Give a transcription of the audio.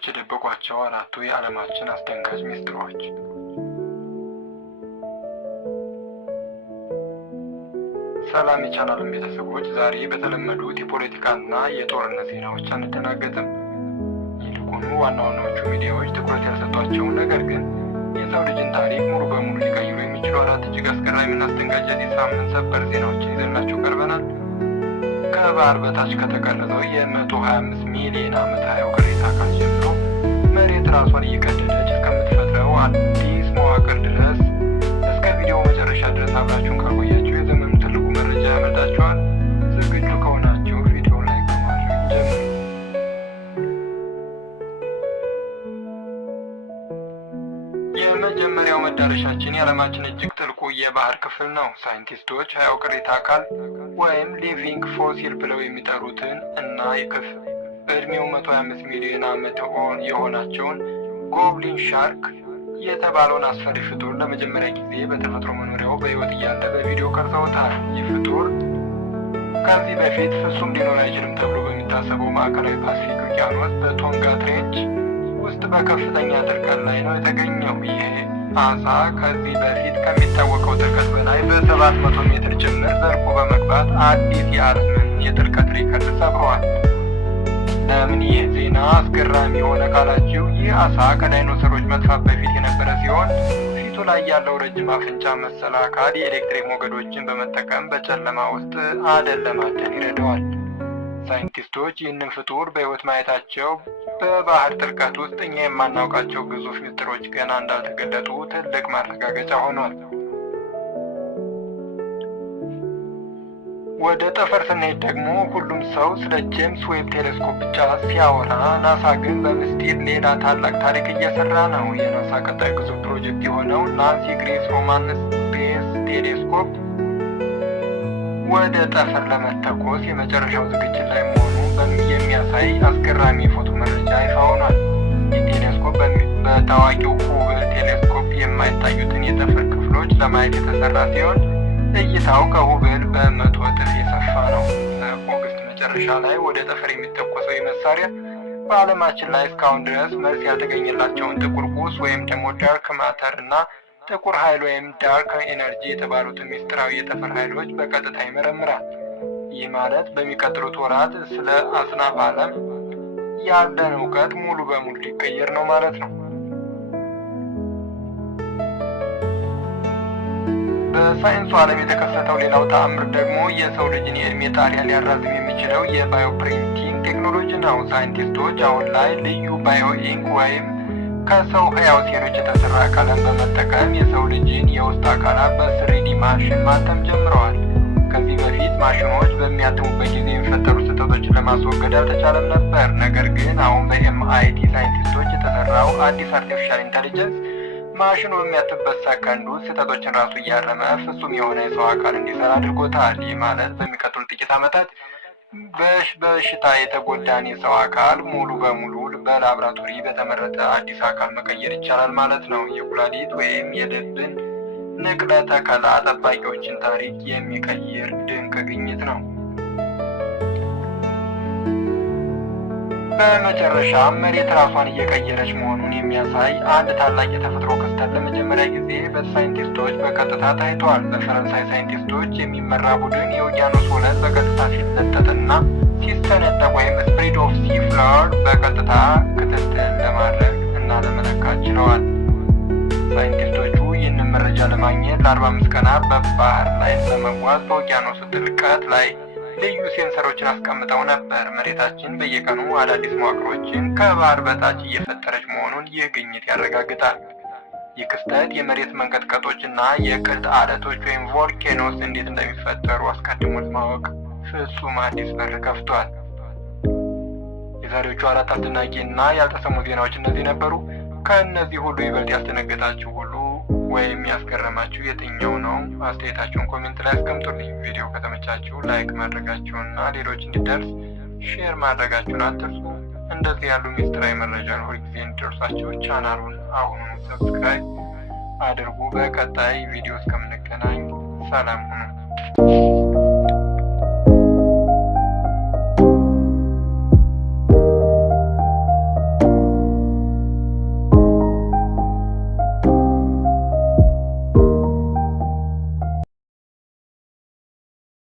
ሳይንቲስቶች የደበቋቸው አራቱ የዓለማችን አስደንጋጭ ሚስጥሮች። ሰላም የቻናል ቤተሰቦች፣ ዛሬ በተለመዱት የፖለቲካና የጦርነት ዜናዎች አንደናገጥም። ይልቁኑ ዋና ዋናዎቹ ሚዲያዎች ትኩረት ያልሰጧቸውን ነገር ግን የሰው ልጅን ታሪክ ሙሉ በሙሉ ሊቀይሩ የሚችሉ አራት እጅግ አስገራሚና አስደንጋጭ የዚህ ሳምንት ሰበር ዜናዎችን ይዘንላችሁ ቀርበናል። ከባህር በታች ከተቀረጸው የ125 ሚሊዮን ዓመታዊ ቅሪተ አካል ጀምሮ መሬት ራሷን እየቀደደች እስከምትፈጥረው አዲስ መዋቅር ድረስ እስከ ቪዲዮ መጨረሻ ድረስ አብራችሁን ካቆያችሁ የዘመኑ ትልቁ መረጃ ያመልጣችኋል። ዝግጁ ከሆናችሁ ቪዲዮ ላይ ከማድረግ ጀምሩ። የመጀመሪያው መዳረሻችን የዓለማችን እጅግ ጥልቁ የባህር ክፍል ነው። ሳይንቲስቶች ሕያው ቅሪተ አካል ወይም ሊቪንግ ፎሲል ብለው የሚጠሩትን እና እድሜው 125 ሚሊዮን ዓመት የሆናቸውን ጎብሊን ሻርክ የተባለውን አስፈሪ ፍጡር ለመጀመሪያ ጊዜ በተፈጥሮ መኖሪያው በሕይወት እያለ በቪዲዮ ቀርጸውታል። ይህ ፍጡር ከዚህ በፊት ፍጹም ሊኖር አይችልም ተብሎ በሚታሰበው ማዕከላዊ ፓሲፊክ ውቅያኖስ በቶንጋ ትሬንች ውስጥ በከፍተኛ ጥልቀት ላይ ነው የተገኘው። ይህ አሳ ከዚህ በፊት ከሚታወቀው ጥልቀት በላይ በ700 ሜትር ጭምር ዘልቆ በመግባት አዲስ የዓለምን የጥልቀት ሪከርድ ሰብሯል። ለምን ይህ ዜና አስገራሚ የሆነ ካላችሁ፣ ይህ አሳ ከዳይኖሰሮች መጥፋት በፊት የነበረ ሲሆን ፊቱ ላይ ያለው ረጅም አፍንጫ መሰል አካል የኤሌክትሪክ ሞገዶችን በመጠቀም በጨለማ ውስጥ አደን ለማደን ይረዳዋል። ሳይንቲስቶች ይህንን ፍጡር በሕይወት ማየታቸው በባህር ጥልቀት ውስጥ እኛ የማናውቃቸው ግዙፍ ሚስጥሮች ገና እንዳልተገለጡ ትልቅ ማረጋገጫ ሆኗል። ወደ ጠፈር ስንሄድ ደግሞ ሁሉም ሰው ስለ ጄምስ ዌብ ቴሌስኮፕ ብቻ ሲያወራ፣ ናሳ ግን በምስጢር ሌላ ታላቅ ታሪክ እየሰራ ነው። የናሳ ቀጣይ ግዙፍ ፕሮጀክት የሆነው ናንሲ ግሬስ ሮማን ስፔስ ቴሌስኮፕ ወደ ጠፈር ለመተኮስ የመጨረሻው ዝግጅት ላይ መሆኑ የሚያሳይ አስገራሚ የፎቶ መረጃ ይፋ ሆኗል። ይህ ቴሌስኮፕ በታዋቂው ሁብል ቴሌስኮፕ የማይታዩትን የጠፈር ክፍሎች ለማየት የተሰራ ሲሆን እይታው ከሁብል በ100 እጥፍ የሰፋ ነው። በኦገስት መጨረሻ ላይ ወደ ጠፈር የሚተኮሰው ይህ መሳሪያ በዓለማችን ላይ እስካሁን ድረስ መልስ ያልተገኘላቸውን ጥቁር ቁስ ወይም ደግሞ ዳርክ ማተር እና ጥቁር ኃይል ወይም ዳርክ ኤነርጂ የተባሉትን ሚስጥራዊ የጠፈር ኃይሎች በቀጥታ ይመረምራል። ይህ ማለት በሚቀጥሉት ወራት ስለ አጽናፈ ዓለም ያለን እውቀት ሙሉ በሙሉ ሊቀየር ነው ማለት ነው። በሳይንሱ ዓለም የተከሰተው ሌላው ተአምር ደግሞ የሰው ልጅን የዕድሜ ጣሪያ ሊያራዝም የሚችለው የባዮፕሪንቲንግ ቴክኖሎጂ ነው። ሳይንቲስቶች አሁን ላይ ልዩ ባዮኢንክ ወይም ከሰው ሕያው ሴሎች የተሰራ አካልን በመጠቀም የሰው ልጅን የውስጥ አካላት በ3D ማሽን ማተም ጀምረዋል። ከዚህ በፊት ማሽኖች በሚያትሙበት ጊዜ የሚፈጠሩ ስህተቶችን ለማስወገድ አልተቻለም ነበር። ነገር ግን አሁን በኤምአይቲ ሳይንቲስቶች የተሰራው አዲስ አርቲፊሻል ኢንተሊጀንስ ማሽኑ በሚያትምበት ሰከንድ ውስጥ ስህተቶችን ራሱ እያረመ ፍጹም የሆነ የሰው አካል እንዲሰራ አድርጎታል። ይህ ማለት በሚቀጥሉ ጥቂት ዓመታት በሽታ የተጎዳን የሰው አካል ሙሉ በሙሉ በላብራቶሪ በተመረጠ አዲስ አካል መቀየር ይቻላል ማለት ነው። የኩላሊት ወይም የልብን ንቅለ ተከላ ጠባቂዎችን ታሪክ የሚቀይር ድንቅ ግኝት ነው። በመጨረሻም መሬት ራሷን እየቀየረች መሆኑን የሚያሳይ አንድ ታላቅ የተፈጥሮ ክስተት ለመጀመሪያ ጊዜ በሳይንቲስቶች በቀጥታ ታይቷል። በፈረንሳይ ሳይንቲስቶች የሚመራ ቡድን የውቅያኖስ ወለል በቀጥታ ሲለጠጥና ሲሰነጠቅ ወይም ስፕሪድ ኦፍ ሲ ፍሎር በቀጥታ ክትትል ለማድረግ እና ለመለካት ችለዋል። ሳይንቲስቶቹ ይህንን መረጃ ለማግኘት ለ45 ቀናት በባህር ላይ በመጓዝ በውቅያኖሱ ጥልቀት ላይ ልዩ ሴንሰሮችን አስቀምጠው ነበር። መሬታችን በየቀኑ አዳዲስ መዋቅሮችን ከባህር በታች እየፈጠረች መሆኑን ይህ ግኝት ያረጋግጣል። ይህ ክስተት የመሬት መንቀጥቀጦች እና የቅልጥ አለቶች ወይም ቮልኬኖስ እንዴት እንደሚፈጠሩ አስቀድሞ ለማወቅ ፍጹም አዲስ በር ከፍቷል። የዛሬዎቹ አራት አስደናቂ እና ያልተሰሙ ዜናዎች እነዚህ ነበሩ። ከእነዚህ ሁሉ ይበልጥ ያስደነገጣችሁ ሁሉ ወይም ያስገረማችሁ የትኛው ነው? አስተያየታችሁን ኮሜንት ላይ አስቀምጡልኝ። ቪዲዮ ከተመቻችሁ ላይክ ማድረጋችሁንና ሌሎች እንዲደርስ ሼር ማድረጋችሁን አትርሱ። እንደዚህ ያሉ ሚስጥራዊ መረጃን ሁልጊዜ እንዲደርሳችሁ ቻናሉን አሁኑን ሰብስክራይብ አድርጉ። በቀጣይ ቪዲዮ እስከምንገናኝ ሰላም ሁኑ።